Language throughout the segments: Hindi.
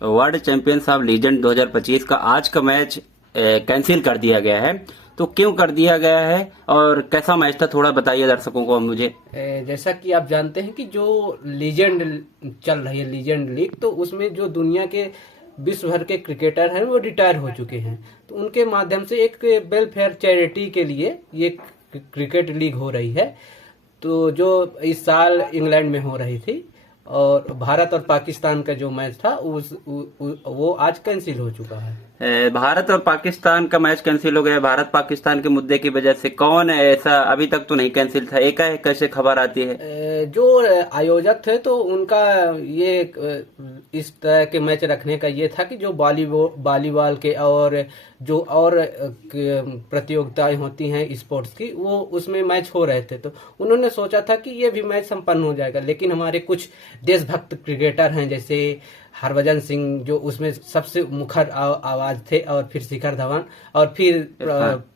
वर्ल्ड चैंपियंस ऑफ लीजेंड 2025 का आज का मैच कैंसिल कर दिया गया है। तो क्यों कर दिया गया है और कैसा मैच था, थोड़ा बताइए दर्शकों को मुझे। जैसा कि आप जानते हैं कि जो लीजेंड चल रही है लीजेंड लीग, तो उसमें जो दुनिया के विश्व भर के क्रिकेटर हैं वो रिटायर हो चुके हैं। तो उनके माध्यम से एक वेलफेयर चैरिटी के लिए ये क्रिकेट लीग हो रही है, तो जो इस साल इंग्लैंड में हो रही थी। और भारत और पाकिस्तान का जो मैच था वो आज कैंसिल हो चुका है। भारत और पाकिस्तान का मैच कैंसिल हो गया। भारत पाकिस्तान के मुद्दे की वजह से कौन है ऐसा, अभी तक तो नहीं कैंसिल था, एकाएक कैसे खबर आती है? जो आयोजक थे तो उनका ये इस तरह के मैच रखने का ये था कि जो वॉलीबॉल के और जो और प्रतियोगिताएं होती हैं स्पोर्ट्स की, वो उसमें मैच हो रहे थे, तो उन्होंने सोचा था कि ये भी मैच संपन्न हो जाएगा। लेकिन हमारे कुछ देशभक्त क्रिकेटर हैं, जैसे हरभजन सिंह जो उसमें सबसे मुखर आवाज थे, और फिर शिखर धवन, और फिर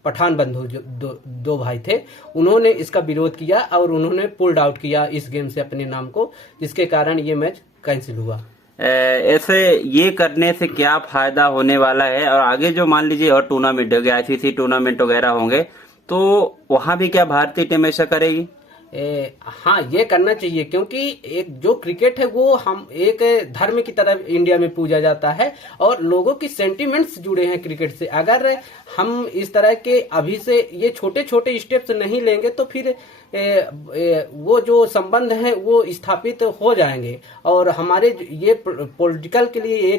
पठान बंधु जो दो भाई थे, उन्होंने इसका विरोध किया और उन्होंने पुल्ड आउट किया इस गेम से अपने नाम को, जिसके कारण ये मैच कैंसिल हुआ। ऐसे ये करने से क्या फायदा होने वाला है, और आगे जो मान लीजिए और टूर्नामेंट हो गया, आईसीसी टूर्नामेंट वगैरह होंगे, तो वहां भी क्या भारतीय टीम ऐसा करेगी? हाँ, ये करना चाहिए, क्योंकि एक जो क्रिकेट है वो हम एक धर्म की तरह इंडिया में पूजा जाता है और लोगों की सेंटिमेंट्स जुड़े हैं क्रिकेट से। अगर हम इस तरह के अभी से ये छोटे छोटे स्टेप्स नहीं लेंगे तो फिर वो जो संबंध है वो स्थापित हो जाएंगे। और हमारे ये पॉलिटिकल के लिए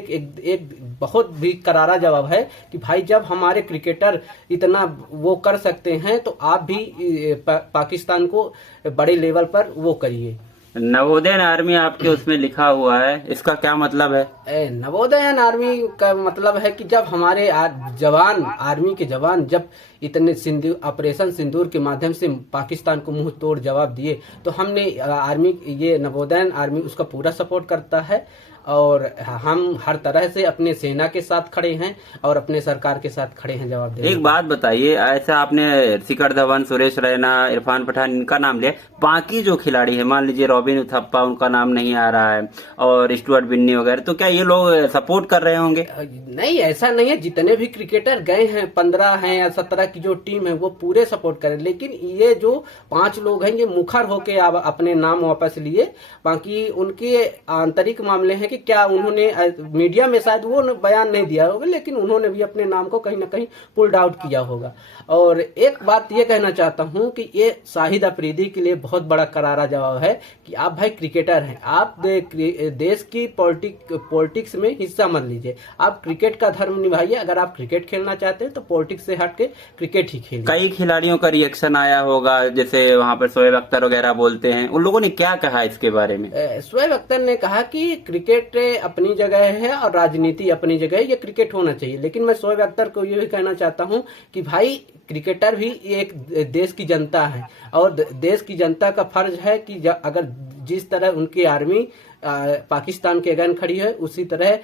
एक बहुत भी करारा जवाब है कि भाई, जब हमारे क्रिकेटर इतना वो कर सकते हैं तो आप भी पाकिस्तान को बड़े लेवल पर वो करिए। नवोदयन आर्मी आपके उसमें लिखा हुआ है, इसका क्या मतलब है? नवोदयन आर्मी का मतलब है कि जब हमारे जवान, आर्मी के जवान जब इतने ऑपरेशन सिंदूर के माध्यम से पाकिस्तान को मुंह तोड़ जवाब दिए, तो हमने आर्मी, ये नवोदयन आर्मी उसका पूरा सपोर्ट करता है। और हम हर तरह से अपने सेना के साथ खड़े हैं और अपने सरकार के साथ खड़े हैं जवाब देने। एक बात बताइए, ऐसा आपने शिखर धवन, सुरेश रैना, इरफान पठान इनका नाम लिया, बाकी जो खिलाड़ी है, मान लीजिए रॉबिन उथप्पा, उनका नाम नहीं आ रहा है, और स्टुअर्ट बिन्नी वगैरह, तो क्या ये लोग सपोर्ट कर रहे होंगे? नहीं, ऐसा नहीं है। जितने भी क्रिकेटर गए हैं, 15 हैं या 17 की जो टीम है, वो पूरे सपोर्ट करें। लेकिन ये जो 5 लोग हैं, ये मुखर होके अपने नाम वापस लिए। बाकी उनके आंतरिक मामले हैं कि क्या उन्होंने मीडिया में शायद वो बयान नहीं दिया होगा, लेकिन उन्होंने भी अपने नाम को कहीं ना कहीं पुल्ड आउट किया होगा। और एक बात ये कहना चाहता हूं कि ये शाहिद अफरीदी के लिए बहुत बड़ा करारा जवाब है कि आप भाई क्रिकेटर हैं, आप देश की पॉलिटिक्स में हिस्सा मत लीजिए, आप क्रिकेट का धर्म निभाइए। अगर आप क्रिकेट खेलना चाहते हैं तो पॉलिटिक्स से हट के क्रिकेट ही खेलिए। कई खिलाड़ियों का रिएक्शन आया होगा, जैसे वहां पर शोएब अख्तर वगैरह बोलते हैं, उन लोगों ने क्या कहा इसके बारे में? शोएब अख्तर ने कहा कि क्रिकेट अपनी जगह है और राजनीति अपनी जगह है, ये क्रिकेट होना चाहिए। लेकिन मैं शोएब अख्तर को ये भी कहना चाहता हूं कि भाई, क्रिकेटर भी एक देश की जनता है और देश की जनता का फर्ज है कि अगर जिस तरह उनकी आर्मी पाकिस्तान के अगेंस्ट खड़ी है, उसी तरह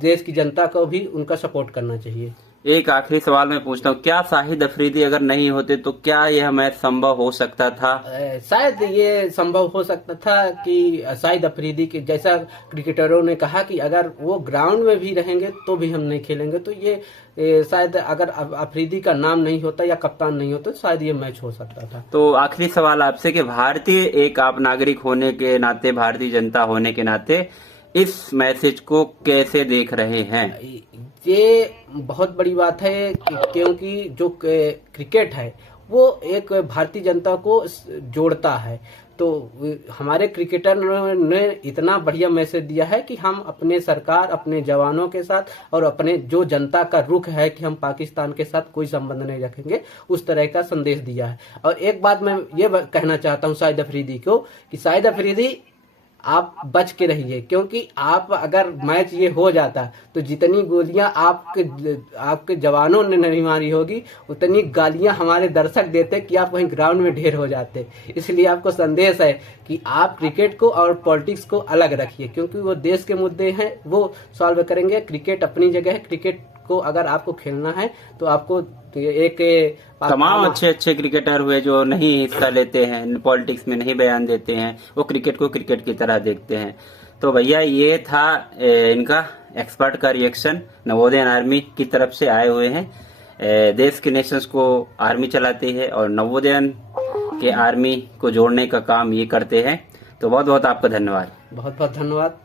देश की जनता को भी उनका सपोर्ट करना चाहिए। एक आखिरी सवाल मैं पूछता हूँ, क्या शाहिद अफरीदी अगर नहीं होते तो क्या यह मैच संभव हो सकता था? शायद ये संभव हो सकता था कि शाहिद अफरीदी के जैसा क्रिकेटरों ने कहा कि अगर वो ग्राउंड में भी रहेंगे तो भी हम नहीं खेलेंगे, तो ये शायद अगर अफरीदी का नाम नहीं होता या कप्तान नहीं होता तो शायद ये मैच हो सकता था। तो आखिरी सवाल आपसे कि भारतीय एक आप नागरिक होने के नाते, भारतीय जनता होने के नाते इस मैसेज को कैसे देख रहे हैं? ये बहुत बड़ी बात है क्योंकि जो क्रिकेट है वो एक भारतीय जनता को जोड़ता है। तो हमारे क्रिकेटर ने इतना बढ़िया मैसेज दिया है कि हम अपने सरकार, अपने जवानों के साथ और अपने जो जनता का रुख है कि हम पाकिस्तान के साथ कोई संबंध नहीं रखेंगे, उस तरह का संदेश दिया है। और एक बात मैं ये कहना चाहता हूँ शाहिद अफरीदी को कि शाहिद अफरीदी, आप बच के रहिए, क्योंकि आप अगर मैच ये हो जाता तो जितनी गोलियां आपके जवानों ने नहीं मारी होगी, उतनी गालियां हमारे दर्शक देते कि आप वहीं ग्राउंड में ढेर हो जाते। इसलिए आपको संदेश है कि आप क्रिकेट को और पॉलिटिक्स को अलग रखिए, क्योंकि वो देश के मुद्दे हैं, वो सॉल्व करेंगे। क्रिकेट अपनी जगह है, क्रिकेट को अगर आपको खेलना है तो आपको एक तमाम अच्छे अच्छे क्रिकेटर हुए जो नहीं हिस्सा लेते हैं, पॉलिटिक्स में नहीं बयान देते हैं, वो क्रिकेट को क्रिकेट की तरह देखते हैं। तो भैया ये था इनका एक्सपर्ट का रिएक्शन। नवोदय आर्मी की तरफ से आए हुए हैं। देश के नेशंस को आर्मी चलाती है और नवोदयन के आर्मी को जोड़ने का काम ये करते हैं। तो बहुत बहुत आपका धन्यवाद। बहुत बहुत धन्यवाद।